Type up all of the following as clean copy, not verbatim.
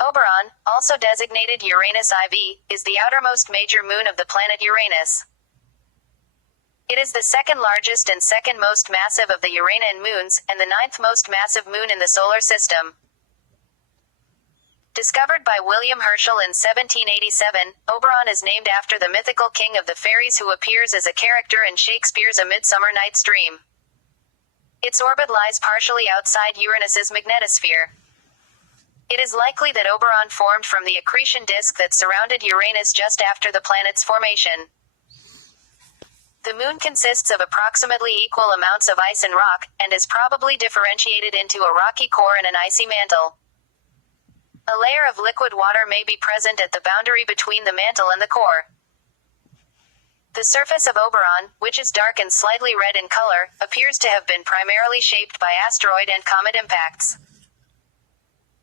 Oberon, also designated Uranus IV, is the outermost major moon of the planet Uranus. It is the second largest and second most massive of the Uranian moons, and the ninth most massive moon in the solar system. Discovered by William Herschel in 1787, Oberon is named after the mythical king of the fairies who appears as a character in Shakespeare's A Midsummer Night's Dream. Its orbit lies partially outside Uranus's magnetosphere. It is likely that Oberon formed from the accretion disk that surrounded Uranus just after the planet's formation. The moon consists of approximately equal amounts of ice and rock, and is probably differentiated into a rocky core and an icy mantle. A layer of liquid water may be present at the boundary between the mantle and the core. The surface of Oberon, which is dark and slightly red in color, appears to have been primarily shaped by asteroid and comet impacts.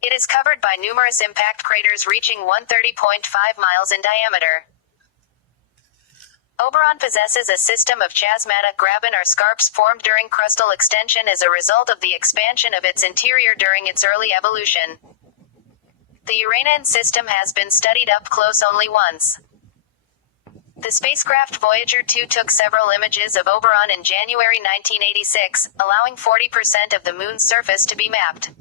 It is covered by numerous impact craters reaching 130.5 miles in diameter. Oberon possesses a system of chasmatic graben or scarps formed during crustal extension as a result of the expansion of its interior during its early evolution. The Uranian system has been studied up close only once. The spacecraft Voyager 2 took several images of Oberon in January 1986, allowing 40% of the moon's surface to be mapped.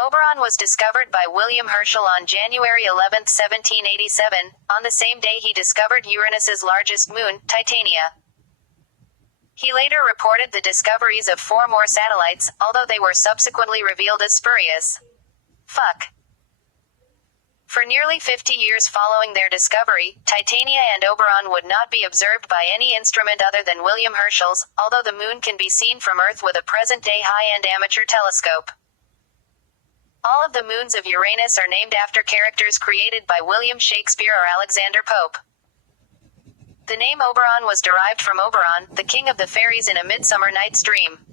Oberon was discovered by William Herschel on January 11, 1787, on the same day he discovered Uranus's largest moon, Titania. He later reported the discoveries of 4 more satellites, although they were subsequently revealed as spurious. For nearly 50 years following their discovery, Titania and Oberon would not be observed by any instrument other than William Herschel's, although the moon can be seen from Earth with a present-day high-end amateur telescope. All of the moons of Uranus are named after characters created by William Shakespeare or Alexander Pope. The name Oberon was derived from Oberon, the king of the fairies in A Midsummer Night's Dream.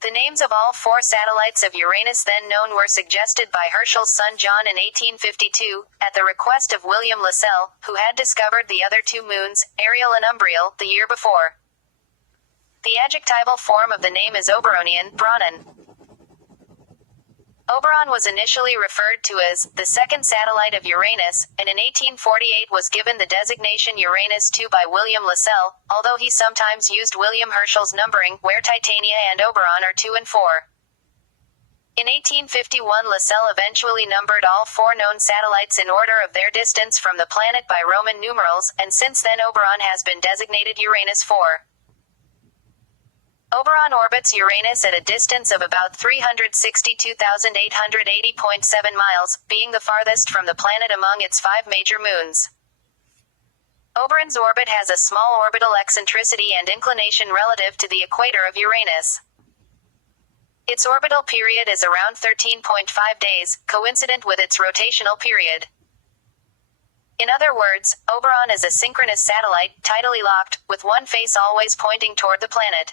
The names of all 4 satellites of Uranus then known were suggested by Herschel's son John in 1852, at the request of William Lassell, who had discovered the other 2 moons, Ariel and Umbriel, the year before. The adjectival form of the name is Oberonian, Bronnen. Oberon was initially referred to as the second satellite of Uranus, and in 1848 was given the designation Uranus II by William Lassell, although he sometimes used William Herschel's numbering, where Titania and Oberon are 2 and 4. In 1851 Lassell eventually numbered all 4 known satellites in order of their distance from the planet by Roman numerals, and since then Oberon has been designated Uranus 4. Oberon orbits Uranus at a distance of about 362,880.7 miles, being the farthest from the planet among its 5 major moons. Oberon's orbit has a small orbital eccentricity and inclination relative to the equator of Uranus. Its orbital period is around 13.5 days, coincident with its rotational period. In other words, Oberon is a synchronous satellite, tidally locked, with one face always pointing toward the planet.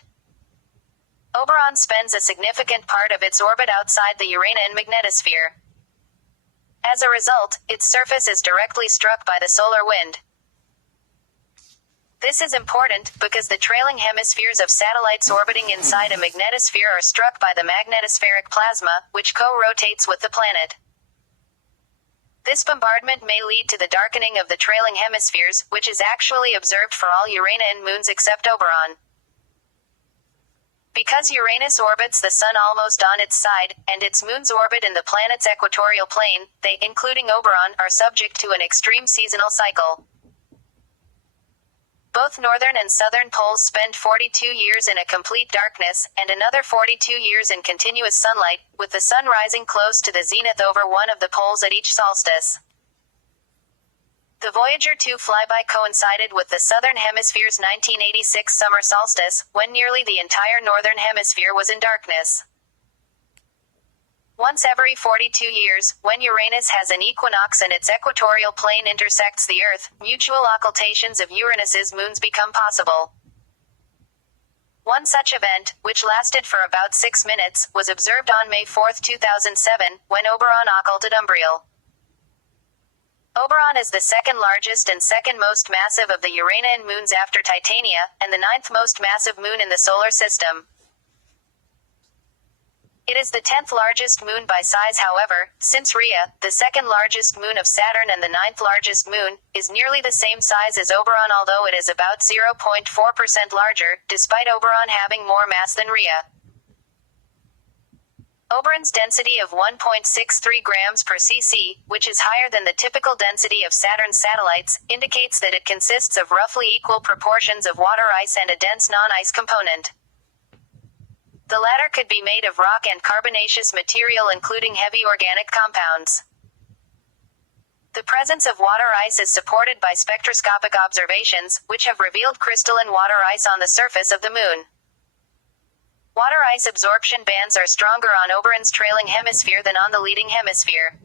Oberon spends a significant part of its orbit outside the Uranian magnetosphere. As a result, its surface is directly struck by the solar wind. This is important, because the trailing hemispheres of satellites orbiting inside a magnetosphere are struck by the magnetospheric plasma, which co-rotates with the planet. This bombardment may lead to the darkening of the trailing hemispheres, which is actually observed for all Uranian moons except Oberon. Because Uranus orbits the Sun almost on its side, and its moons orbit in the planet's equatorial plane, they, including Oberon, are subject to an extreme seasonal cycle. Both northern and southern poles spend 42 years in a complete darkness, and another 42 years in continuous sunlight, with the sun rising close to the zenith over one of the poles at each solstice. The Voyager 2 flyby coincided with the Southern Hemisphere's 1986 summer solstice, when nearly the entire Northern Hemisphere was in darkness. Once every 42 years, when Uranus has an equinox and its equatorial plane intersects the Earth, mutual occultations of Uranus's moons become possible. One such event, which lasted for about 6 minutes, was observed on May 4, 2007, when Oberon occulted Umbriel. Oberon is the second largest and second most massive of the Uranian moons after Titania, and the 9th most massive moon in the solar system. It is the 10th largest moon by size. However, since Rhea, the second largest moon of Saturn and the 9th largest moon, is nearly the same size as Oberon, although it is about 0.4% larger, despite Oberon having more mass than Rhea. Oberon's density of 1.63 grams per cc, which is higher than the typical density of Saturn's satellites, indicates that it consists of roughly equal proportions of water ice and a dense non-ice component. The latter could be made of rock and carbonaceous material, including heavy organic compounds. The presence of water ice is supported by spectroscopic observations, which have revealed crystalline water ice on the surface of the moon. Water ice absorption bands are stronger on Oberon's trailing hemisphere than on the leading hemisphere.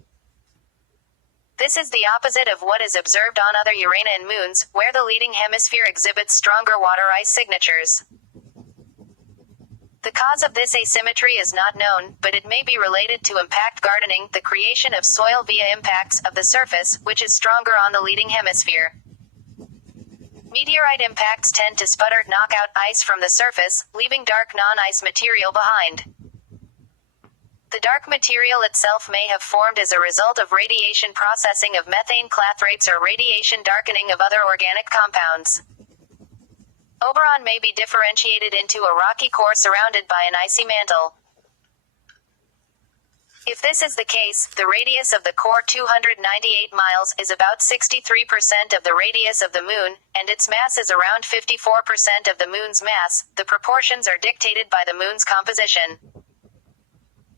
This is the opposite of what is observed on other Uranian moons, where the leading hemisphere exhibits stronger water ice signatures. The cause of this asymmetry is not known, but it may be related to impact gardening, the creation of soil via impacts of the surface, which is stronger on the leading hemisphere. Meteorite impacts tend to sputter, knock out ice from the surface, leaving dark non-ice material behind. The dark material itself may have formed as a result of radiation processing of methane clathrates or radiation darkening of other organic compounds. Oberon may be differentiated into a rocky core surrounded by an icy mantle. If this is the case, the radius of the core, 298 miles, is about 63% of the radius of the moon, and its mass is around 54% of the moon's mass. The proportions are dictated by the moon's composition.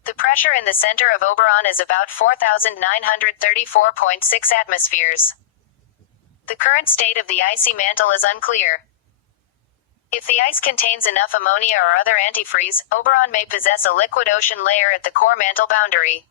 The pressure in the center of Oberon is about 4,934.6 atmospheres. The current state of the icy mantle is unclear. If the ice contains enough ammonia or other antifreeze, Oberon may possess a liquid ocean layer at the core mantle boundary.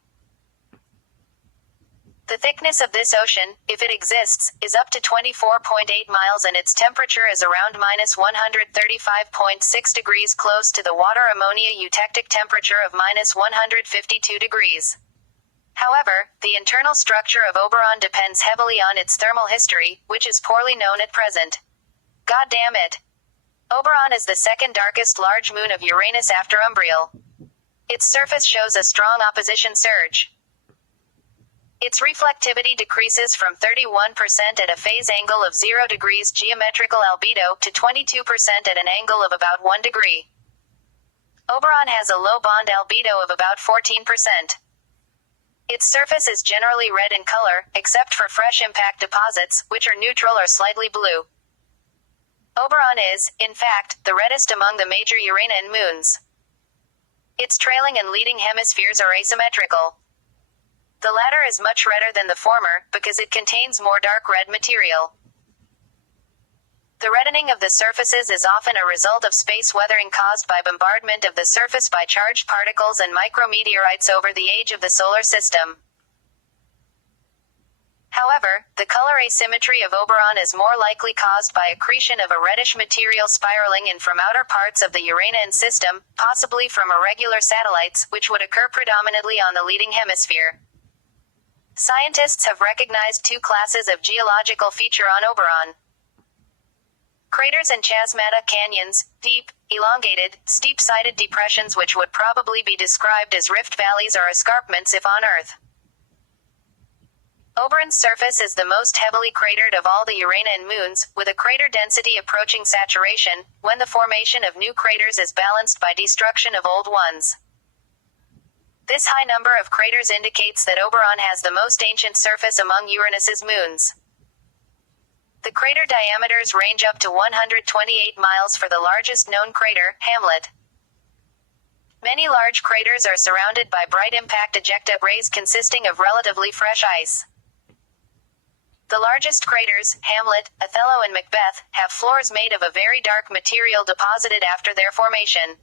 The thickness of this ocean, if it exists, is up to 24.8 miles and its temperature is around minus 135.6 degrees, close to the water ammonia eutectic temperature of minus 152 degrees. However, the internal structure of Oberon depends heavily on its thermal history, which is poorly known at present. God damn it! Oberon is the second darkest large moon of Uranus after Umbriel. Its surface shows a strong opposition surge. Its reflectivity decreases from 31% at a phase angle of 0 degrees geometrical albedo to 22% at an angle of about 1 degree. Oberon has a low bond albedo of about 14%. Its surface is generally red in color, except for fresh impact deposits, which are neutral or slightly blue. Oberon is, in fact, the reddest among the major Uranian moons. Its trailing and leading hemispheres are asymmetrical. The latter is much redder than the former, because it contains more dark red material. The reddening of the surfaces is often a result of space weathering caused by bombardment of the surface by charged particles and micrometeorites over the age of the solar system. However, the color asymmetry of Oberon is more likely caused by accretion of a reddish material spiraling in from outer parts of the Uranian system, possibly from irregular satellites, which would occur predominantly on the leading hemisphere. Scientists have recognized two classes of geological feature on Oberon: craters and chasmata canyons, deep, elongated, steep-sided depressions which would probably be described as rift valleys or escarpments if on Earth. Oberon's surface is the most heavily cratered of all the Uranian moons, with a crater density approaching saturation, when the formation of new craters is balanced by destruction of old ones. This high number of craters indicates that Oberon has the most ancient surface among Uranus's moons. The crater diameters range up to 128 miles for the largest known crater, Hamlet. Many large craters are surrounded by bright impact ejecta rays consisting of relatively fresh ice. The largest craters, Hamlet, Othello and Macbeth, have floors made of a very dark material deposited after their formation.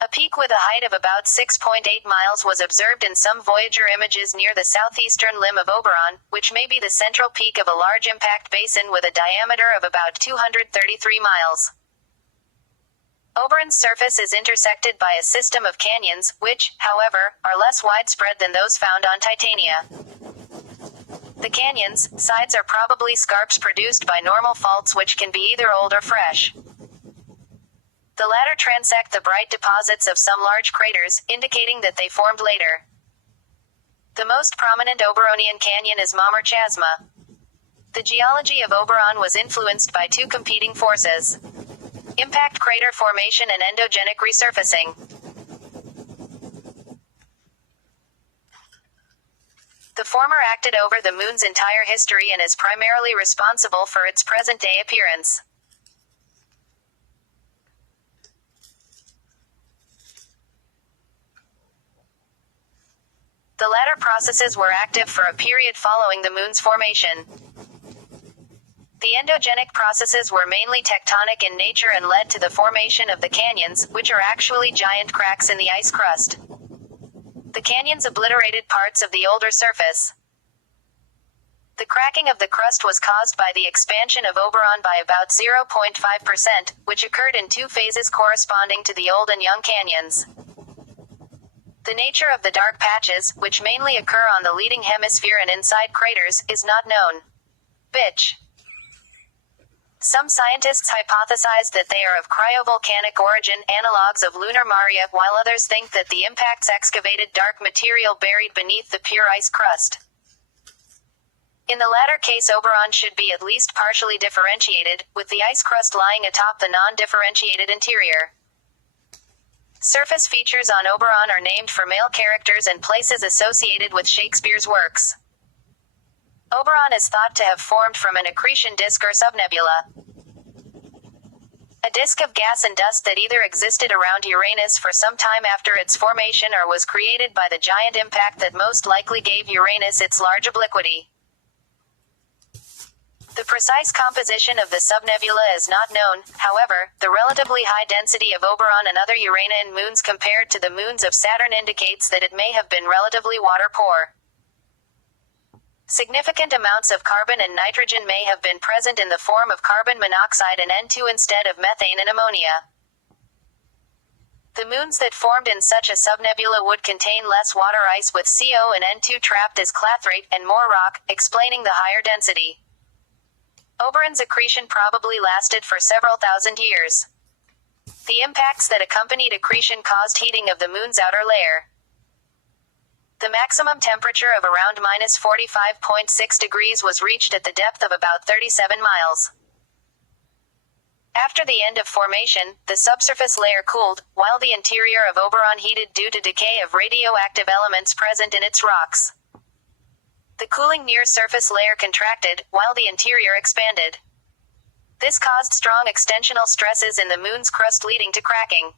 A peak with a height of about 6.8 miles was observed in some Voyager images near the southeastern limb of Oberon, which may be the central peak of a large impact basin with a diameter of about 233 miles. Oberon's surface is intersected by a system of canyons, which, however, are less widespread than those found on Titania. The canyons' sides are probably scarps produced by normal faults which can be either old or fresh. The latter transect the bright deposits of some large craters, indicating that they formed later. The most prominent Oberonian canyon is Mamre Chasma. The geology of Oberon was influenced by two competing forces: impact crater formation and endogenic resurfacing. The former acted over the Moon's entire history and is primarily responsible for its present-day appearance. The latter processes were active for a period following the Moon's formation. The endogenic processes were mainly tectonic in nature and led to the formation of the canyons, which are actually giant cracks in the ice crust. The canyons obliterated parts of the older surface. The cracking of the crust was caused by the expansion of Oberon by about 0.5%, which occurred in two phases corresponding to the old and young canyons. The nature of the dark patches, which mainly occur on the leading hemisphere and inside craters, is not known. Bitch. Some scientists hypothesize that they are of cryovolcanic origin, analogues of lunar maria, while others think that the impacts excavated dark material buried beneath the pure ice crust. In the latter case, Oberon should be at least partially differentiated, with the ice crust lying atop the non-differentiated interior. Surface features on Oberon are named for male characters and places associated with Shakespeare's works. Oberon is thought to have formed from an accretion disk or subnebula. A disk of gas and dust that either existed around Uranus for some time after its formation or was created by the giant impact that most likely gave Uranus its large obliquity. The precise composition of the subnebula is not known. However, the relatively high density of Oberon and other Uranian moons compared to the moons of Saturn indicates that it may have been relatively water-poor. Significant amounts of carbon and nitrogen may have been present in the form of carbon monoxide and N2 instead of methane and ammonia. The moons that formed in such a subnebula would contain less water ice with CO and N2 trapped as clathrate, and more rock, explaining the higher density. Oberon's accretion probably lasted for several thousand years. The impacts that accompanied accretion caused heating of the moon's outer layer. The maximum temperature of around minus 45.6 degrees was reached at the depth of about 37 miles. After the end of formation, the subsurface layer cooled, while the interior of Oberon heated due to decay of radioactive elements present in its rocks. The cooling near-surface layer contracted, while the interior expanded. This caused strong extensional stresses in the moon's crust leading to cracking.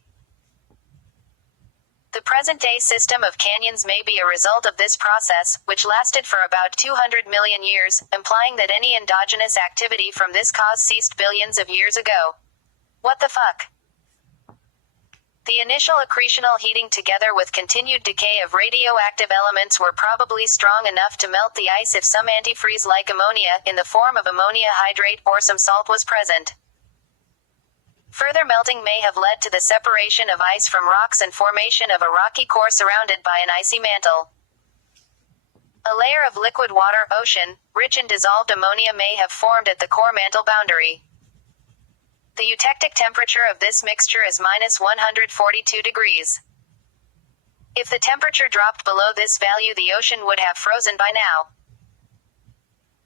The present-day system of canyons may be a result of this process, which lasted for about 200 million years, implying that any endogenous activity from this cause ceased billions of years ago. What the fuck? The initial accretional heating together with continued decay of radioactive elements were probably strong enough to melt the ice if some antifreeze like ammonia, in the form of ammonia hydrate, or some salt was present. Further melting may have led to the separation of ice from rocks and formation of a rocky core surrounded by an icy mantle. A layer of liquid water, ocean, rich in dissolved ammonia may have formed at the core mantle boundary. The eutectic temperature of this mixture is minus 142 degrees. If the temperature dropped below this value, the ocean would have frozen by now.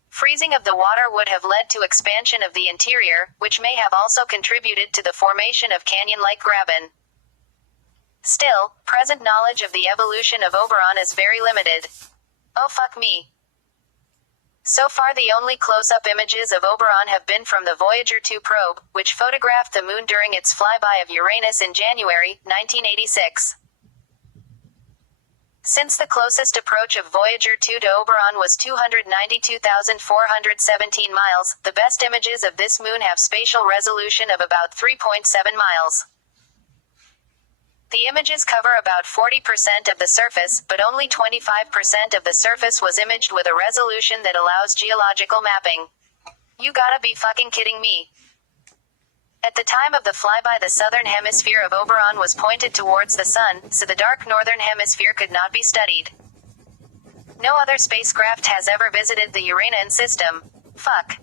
Freezing of the water would have led to expansion of the interior, which may have also contributed to the formation of canyon-like graben. Still, present knowledge of the evolution of Oberon is very limited. Oh fuck me. So far the only close-up images of Oberon have been from the Voyager 2 probe, which photographed the moon during its flyby of Uranus in January, 1986. Since the closest approach of Voyager 2 to Oberon was 292,417 miles, the best images of this moon have spatial resolution of about 3.7 miles. The images cover about 40% of the surface, but only 25% of the surface was imaged with a resolution that allows geological mapping. You gotta be fucking kidding me. At the time of the flyby, the southern hemisphere of Oberon was pointed towards the sun, so the dark northern hemisphere could not be studied. No other spacecraft has ever visited the Uranian system. Fuck.